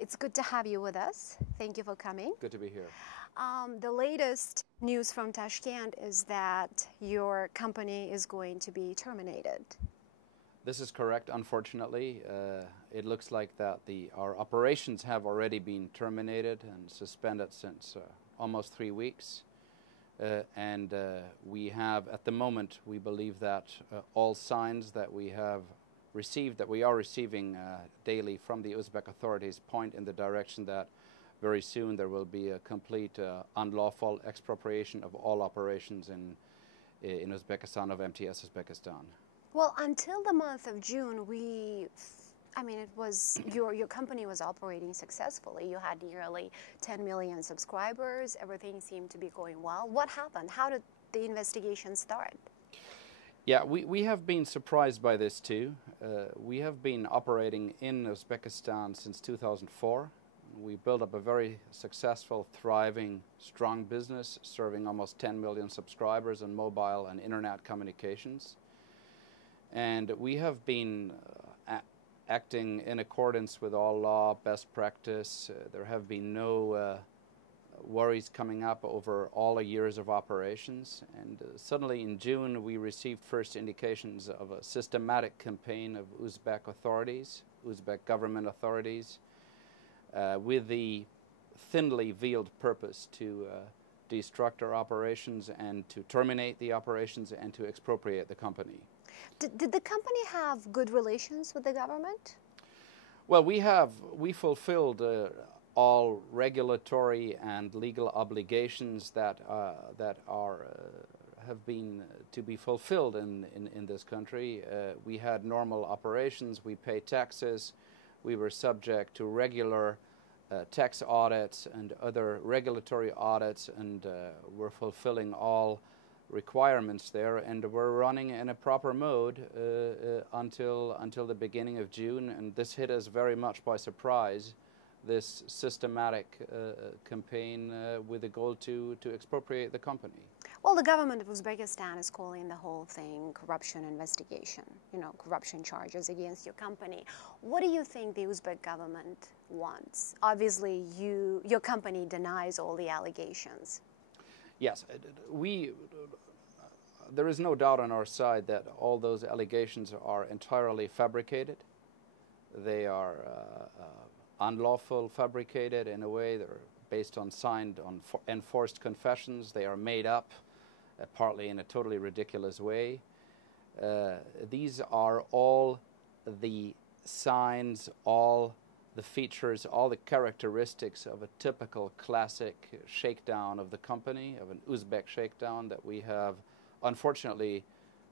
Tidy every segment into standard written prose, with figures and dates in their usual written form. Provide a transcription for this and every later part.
It's good to have you with us. Thank you for coming. Good to be here. The latest news from Tashkent is that your company is going to be terminated. This is correct, unfortunately. It looks like that our operations have already been terminated and suspended since almost 3 weeks. We have, at the moment, we believe that all signs that we have received, that we are receiving daily from the Uzbek authorities, point in the direction that very soon there will be a complete unlawful expropriation of all operations in Uzbekistan of MTS Uzbekistan. Well, until the month of June, it was your company was operating successfully. You had nearly 10 million subscribers. Everything seemed to be going well. What happened? How did the investigation start? Yeah, we have been surprised by this too. We have been operating in Uzbekistan since 2004. We built up a very successful, thriving, strong business, serving almost 10 million subscribers on mobile and internet communications. And we have been acting in accordance with all law, best practice. There have been no worries coming up over all the years of operations. And suddenly in June we received first indications of a systematic campaign of Uzbek authorities, Uzbek government authorities, with the thinly veiled purpose to destruct our operations and to terminate the operations and to expropriate the company. Did the company have good relations with the government? Well, we fulfilled all regulatory and legal obligations that have been to be fulfilled in this country. We had normal operations. We pay taxes. We were subject to regular tax audits and other regulatory audits, and we're fulfilling all requirements there, and we're running in a proper mode until the beginning of June. And this hit us very much by surprise, this systematic campaign with the goal to expropriate the company. Well, the government of Uzbekistan is calling the whole thing corruption investigation, corruption charges against your company. What do you think the Uzbek government wants? Obviously, your company denies all the allegations. Yes, there is no doubt on our side that all those allegations are entirely fabricated. They are unlawful, fabricated in a way. They're based on enforced confessions. They are made up, partly in a totally ridiculous way. These are all the signs, all the features, all the characteristics of a typical classic shakedown of the company, of an Uzbek shakedown that we have, unfortunately,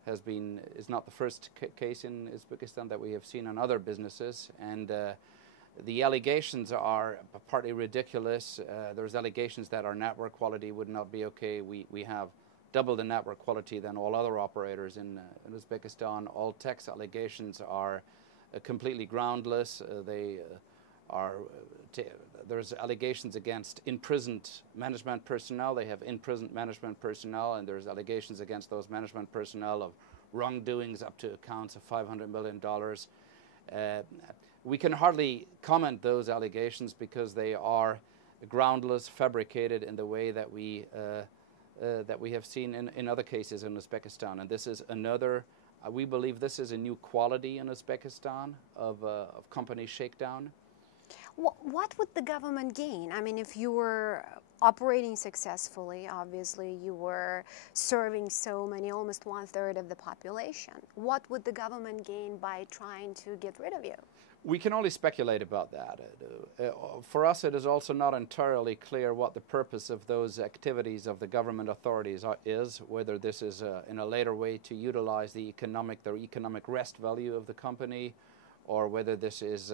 is not the first case in Uzbekistan that we have seen on other businesses. And the allegations are partly ridiculous. There's allegations that our network quality would not be okay. We have double the network quality than all other operators in Uzbekistan. All tax allegations are completely groundless. There's allegations against imprisoned management personnel. They have imprisoned management personnel, and there's allegations against those management personnel of wrongdoings up to accounts of $500 million. We can hardly comment those allegations because they are groundless, fabricated in the way that we have seen in other cases in Uzbekistan. And this is another, we believe this is a new quality in Uzbekistan of company shakedown. What would the government gain? I mean, if you were operating successfully, obviously you were serving so many, almost 1/3 of the population. What would the government gain by trying to get rid of you? We can only speculate about that. For us, it is also not entirely clear what the purpose of those activities of the government authorities is, whether this is in a later way to utilize the economic rest value of the company, or whether this is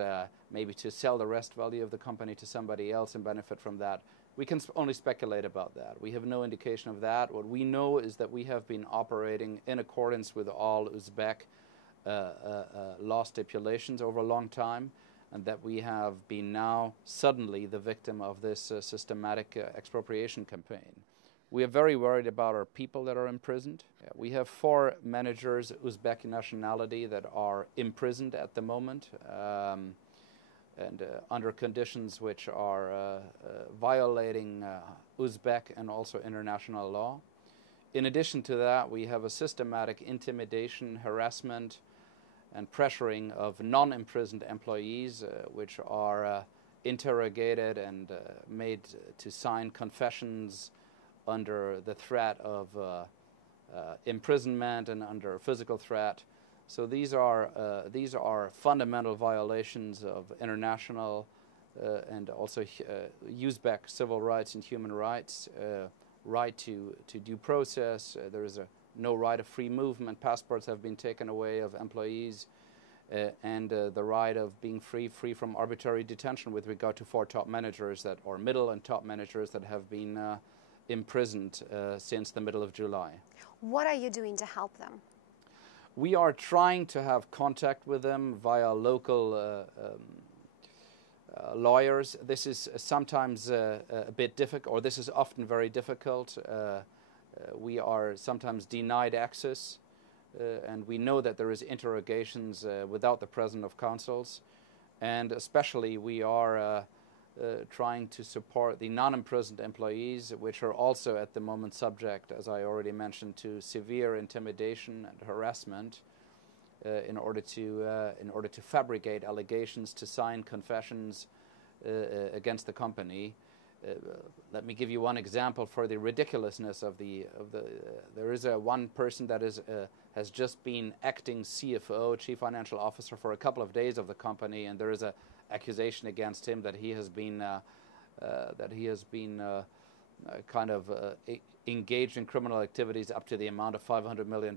maybe to sell the rest value of the company to somebody else and benefit from that. We can only speculate about that. We have no indication of that. What we know is that we have been operating in accordance with all Uzbek law stipulations over a long time, and that we have been now suddenly the victim of this systematic expropriation campaign. We are very worried about our people that are imprisoned. We have 4 managers, Uzbek nationality, that are imprisoned at the moment. and under conditions which are violating Uzbek and also international law. In addition to that, we have a systematic intimidation, harassment, and pressuring of non-imprisoned employees, which are interrogated and made to sign confessions under the threat of imprisonment and under physical threat. So these are fundamental violations of international and also Uzbek civil rights and human rights. Right to due process. There is no right of free movement. Passports have been taken away of employees, and the right of being free from arbitrary detention with regard to 4 top managers that, or middle and top managers that have been imprisoned since the middle of July. What are you doing to help them? We are trying to have contact with them via local lawyers. This is sometimes a bit difficult, or this is often very difficult. We are sometimes denied access, and we know that there is interrogations without the presence of counsels. And especially we are trying to support the non-imprisoned employees, which are also at the moment subject, as I already mentioned, to severe intimidation and harassment. In order to fabricate allegations, to sign confessions against the company. Let me give you one example for the ridiculousness of the. There is one person that has just been acting CFO, Chief Financial Officer, for a couple of days of the company, and there is an accusation against him that he has been engaged in criminal activities up to the amount of $500 million,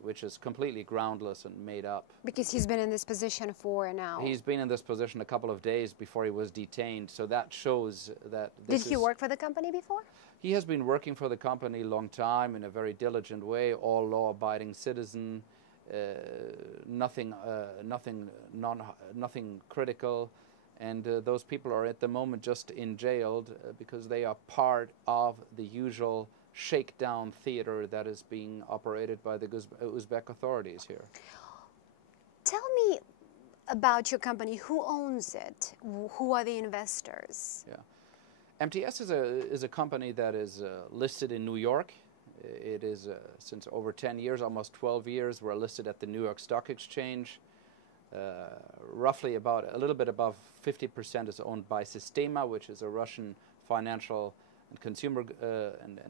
which is completely groundless and made up. Because he's been in this position for now. He's been in this position a couple of days before he was detained, so that shows that this Did he work for the company before? He has been working for the company a long time in a very diligent way, all law-abiding citizen, nothing critical. And those people are at the moment just jailed because they are part of the usual shakedown theater that is being operated by the Uzbek authorities here. Tell me about your company. Who owns it? Who are the investors? Yeah, MTS is a company that is listed in New York. It is since over 10 years, almost 12 years, we're listed at the New York Stock Exchange. Roughly about a little bit above 50% is owned by Sistema, which is a Russian financial and consumer and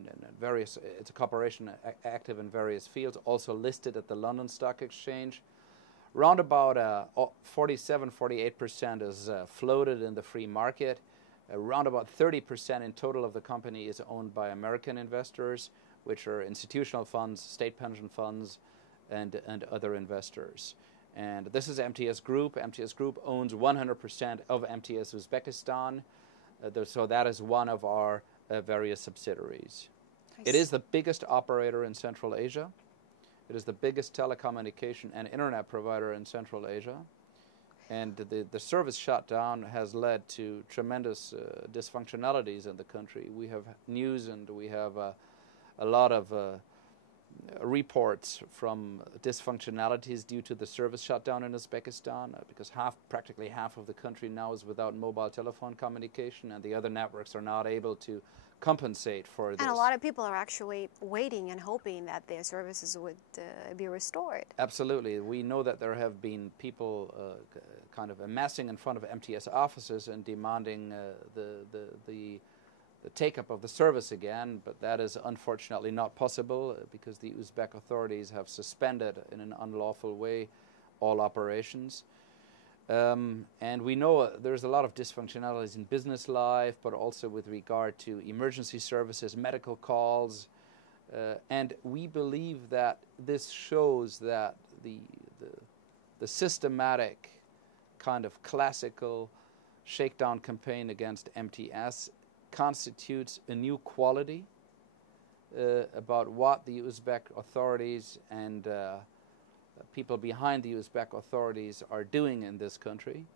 various. It's a corporation active in various fields, also listed at the London Stock Exchange. Round about 47-48% is floated in the free market. Around about 30% in total of the company is owned by American investors, which are institutional funds, state pension funds, and other investors. And this is MTS Group. MTS Group owns 100% of MTS Uzbekistan. So that is one of our various subsidiaries. It is the biggest operator in Central Asia. It is the biggest telecommunication and internet provider in Central Asia. And the service shutdown has led to tremendous dysfunctionalities in the country. We have news and we have a lot of reports from dysfunctionalities due to the service shutdown in Uzbekistan, because practically half of the country now is without mobile telephone communication, and the other networks are not able to compensate for this. And a lot of people are actually waiting and hoping that their services would be restored. Absolutely. We know that there have been people kind of amassing in front of MTS offices and demanding the take-up of the service again, but that is unfortunately not possible because the Uzbek authorities have suspended in an unlawful way all operations. And we know there's a lot of dysfunctionalities in business life, but also with regard to emergency services, medical calls, and we believe that this shows that the systematic kind of classical shakedown campaign against MTS constitutes a new quality about what the Uzbek authorities and people behind the Uzbek authorities are doing in this country.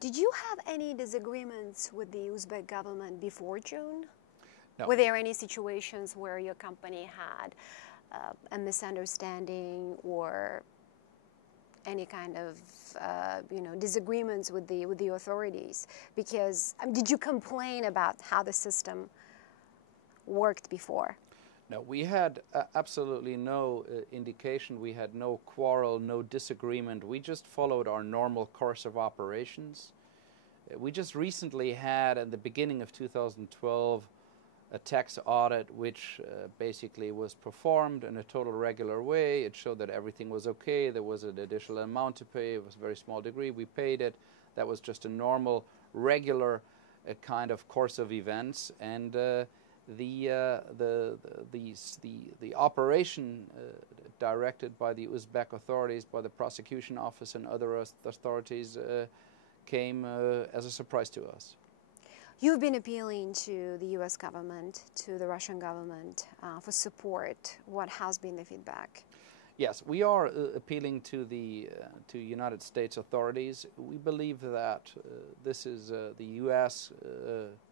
Did you have any disagreements with the Uzbek government before June? No. Were there any situations where your company had a misunderstanding or any kind of disagreements with the authorities? Because did you complain about how the system worked before? No, we had absolutely no indication. We had no quarrel, no disagreement. We just followed our normal course of operations. We just recently had, at the beginning of 2012, a tax audit which basically was performed in a total regular way. It showed that everything was okay. There was an additional amount to pay. It was a very small degree. We paid it. That was just a normal, regular kind of course of events. And the operation directed by the Uzbek authorities, by the prosecution office and other authorities, came as a surprise to us. You've been appealing to the U.S. government, to the Russian government for support. What has been the feedback? Yes, we are appealing to the United States authorities. We believe that the U.S.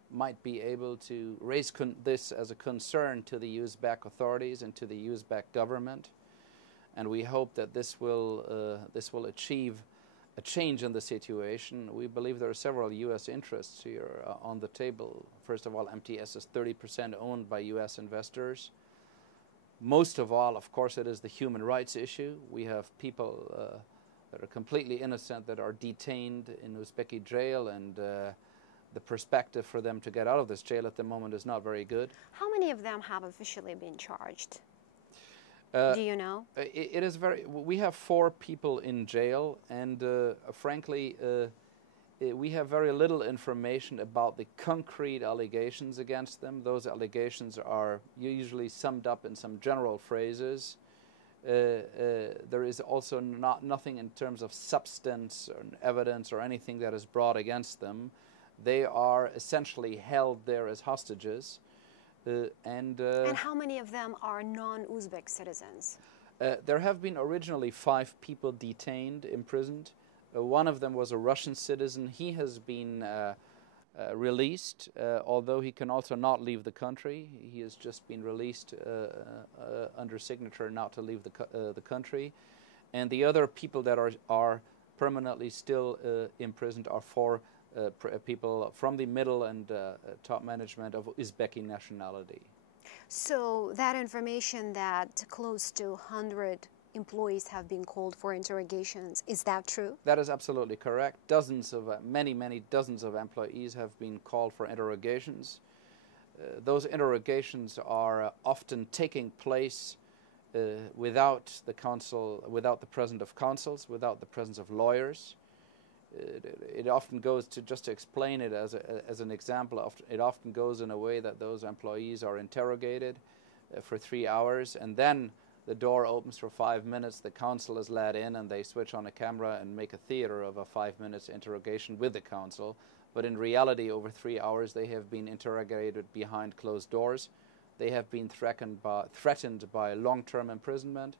might be able to raise this as a concern to the Uzbek authorities and to the Uzbek government, and we hope that this will achieve a change in the situation. We believe there are several U.S. interests here on the table. First of all, MTS is 30% owned by U.S. investors. Most of all, of course, it is the human rights issue. We have people that are completely innocent that are detained in Uzbeki jail, and the perspective for them to get out of this jail at the moment is not very good. How many of them have officially been charged? Do you know? It is we have 4 people in jail, and frankly, we have very little information about the concrete allegations against them. Those allegations are usually summed up in some general phrases. There is also nothing in terms of substance or evidence or anything that is brought against them. They are essentially held there as hostages. And how many of them are non-Uzbek citizens? There have been originally 5 people detained, imprisoned. One of them was a Russian citizen. He has been released, although he can also not leave the country. He has just been released under signature not to leave the country. And the other people that are permanently still imprisoned are 4 people from the middle and top management of Uzbeki nationality. So that information that close to 100 employees have been called for interrogations, is that true? That is absolutely correct. Many dozens of employees have been called for interrogations. Those interrogations are often taking place without the presence of counsels, without the presence of lawyers. It often goes to, just to explain it as an example, it often goes in a way that those employees are interrogated for 3 hours, and then the door opens for 5 minutes, the counsel is let in, and they switch on a camera and make a theater of a 5 minutes interrogation with the counsel. But in reality, over 3 hours, they have been interrogated behind closed doors. They have been threatened by long-term imprisonment.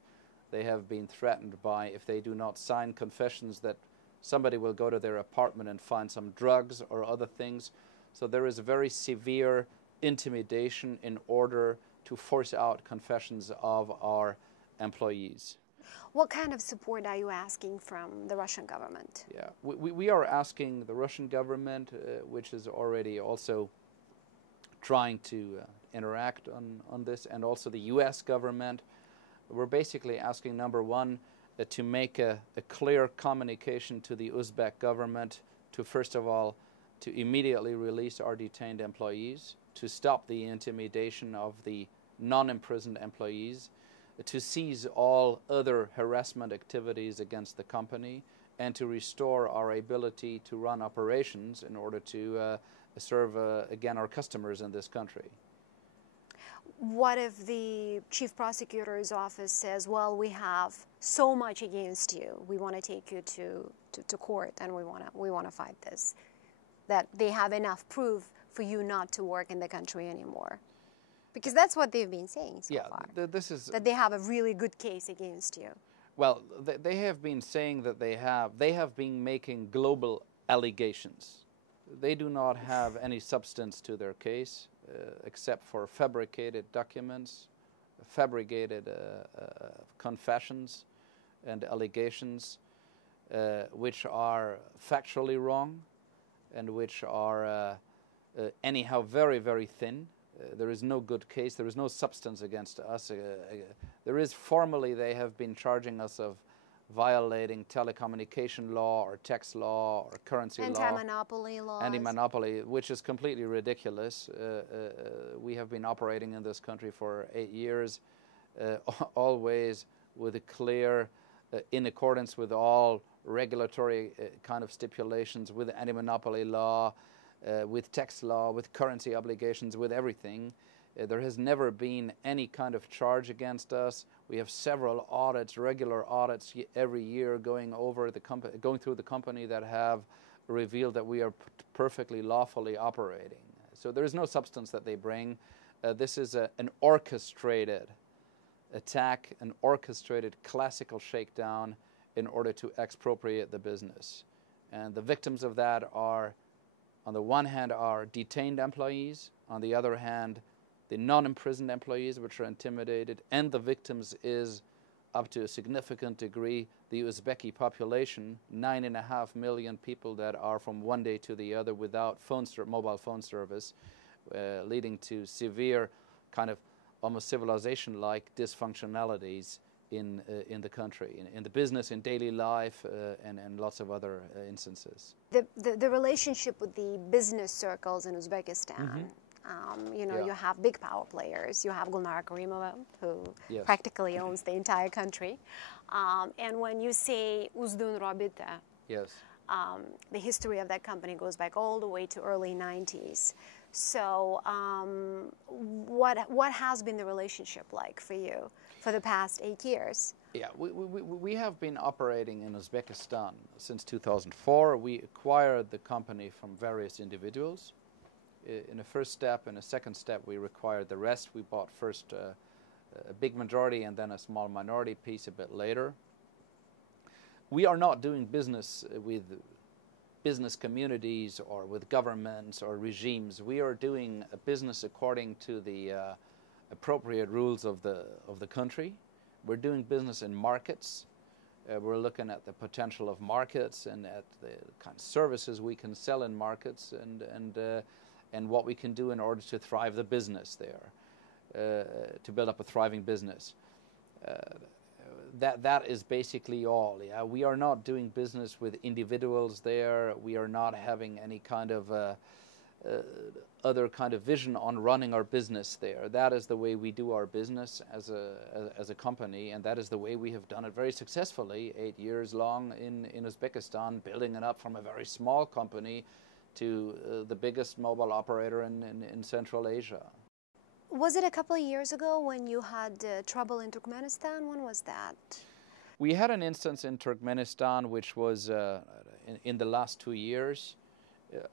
They have been threatened by, if they do not sign confessions, that somebody will go to their apartment and find some drugs or other things. So there is a very severe intimidation in order to force out confessions of our employees. What kind of support are you asking from the Russian government? Yeah, we are asking the Russian government, which is already also trying to interact on this, and also the U.S. government. We're basically asking, number one, to make a clear communication to the Uzbek government to, first of all, to immediately release our detained employees, to stop the intimidation of the non-imprisoned employees, to seize all other harassment activities against the company, and to restore our ability to run operations in order to serve, again, our customers in this country. What if the chief prosecutor's office says, well, we have so much against you, we want to take you to court and we want to fight this, that they have enough proof for you not to work in the country anymore? Because that's what they've been saying so far. That they have a really good case against you. Well, they have been saying that they have been making global allegations. They do not have any substance to their case, except for fabricated documents, fabricated confessions and allegations. which are factually wrong and which are anyhow very, very thin. There is no good case. There is no substance against us. There is formally, they have been charging us of violating telecommunication law or tax law or currency law. Anti-monopoly laws. Anti-monopoly, which is completely ridiculous. We have been operating in this country for 8 years, always with a clear, in accordance with all regulatory kind of stipulations, with anti-monopoly law, with tax law, with currency obligations, with everything. There has never been any kind of charge against us. We have several audits, regular audits every year going through the company that have revealed that we are perfectly lawfully operating. So there is no substance that they bring. This is an orchestrated attack, an orchestrated classical shakedown in order to expropriate the business. And the victims of that are, on the one hand, are detained employees, on the other hand, the non-imprisoned employees which are intimidated, and the victims is, up to a significant degree, the Uzbeki population, 9.5 million people that are from one day to the other without mobile phone service, leading to severe kind of almost civilization-like dysfunctionalities in the country, in the business, in daily life, and lots of other instances. The relationship with the business circles in Uzbekistan, you have big power players. You have Gulnara Karimova, who practically owns the entire country. And when you say Uzdun Robita, the history of that company goes back all the way to early 90s. So what has been the relationship like for you for the past 8 years? Yeah, we have been operating in Uzbekistan since 2004. We acquired the company from various individuals. In a first step, in a second step, we acquired the rest. We bought first a big majority and then a small minority piece a bit later. We are not doing business with business communities or with governments or regimes. We are doing a business according to the appropriate rules of the country. We're doing business in markets. We're looking at the potential of markets and at the kind of services we can sell in markets and what we can do in order to thrive the business there, to build up a thriving business. That is basically all. Yeah, we are not doing business with individuals there. We are not having any kind of other kind of vision on running our business there. That is the way we do our business as a company, and that is the way we have done it very successfully, 8 years long in Uzbekistan, building it up from a very small company to the biggest mobile operator in Central Asia. Was it a couple of years ago when you had trouble in Turkmenistan? When was that? We had an instance in Turkmenistan which was in the last 2 years.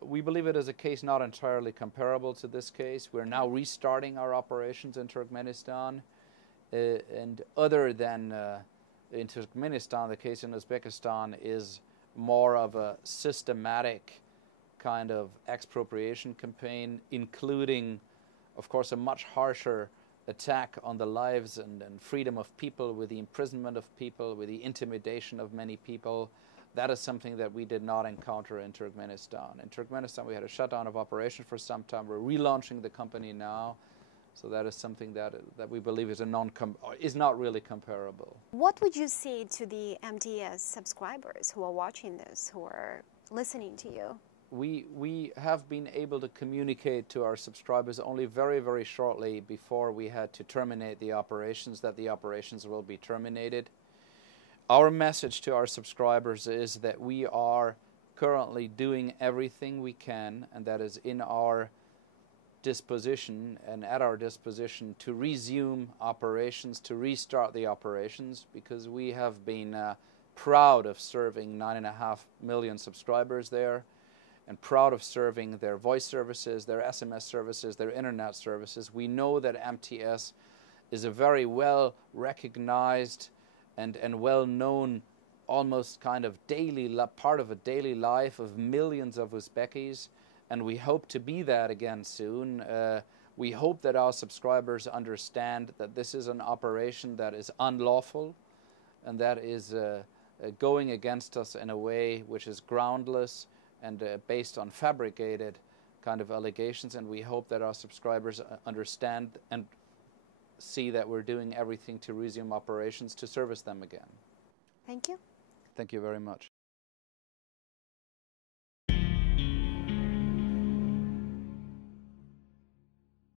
We believe it is a case not entirely comparable to this case. We're now restarting our operations in Turkmenistan. And other than in Turkmenistan, the case in Uzbekistan is more of a systematic kind of expropriation campaign, including, of course, a much harsher attack on the lives and freedom of people, with the imprisonment of people, with the intimidation of many people. That is something that we did not encounter in Turkmenistan. In Turkmenistan, we had a shutdown of operation for some time. We're relaunching the company now. So that is something that we believe is not really comparable. What would you say to the MTS subscribers who are watching this, who are listening to you? We have been able to communicate to our subscribers only very, very shortly before we had to terminate the operations, that the operations will be terminated. Our message to our subscribers is that we are currently doing everything we can, and that is in our disposition and at our disposition to resume operations, to restart the operations, because we have been proud of serving 9.5 million subscribers there, and proud of serving their voice services, their SMS services, their internet services. We know that MTS is a very well recognized and well-known, almost kind of part of a daily life of millions of Uzbekis, and we hope to be that again soon. We hope that our subscribers understand that this is an operation that is unlawful and that is going against us in a way which is groundless and based on fabricated kind of allegations, and we hope that our subscribers understand and see that we're doing everything to resume operations to service them again. Thank you. Thank you very much.